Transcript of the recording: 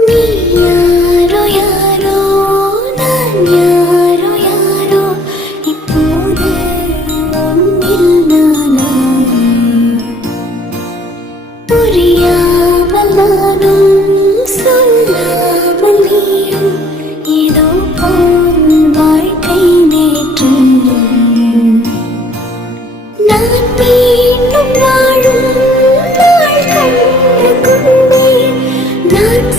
நீ யாரோ யாரோ நான் யாரோ யாரோ இப்போது உன்னில் நானா புரியாமல் நானும் சொல்லாமல் நீயும் ஏதோ போல் வாழ்க்கை நேற்று நான் மீண்டும் வாழும் நாள் கண்டு கொண்டேன் நான்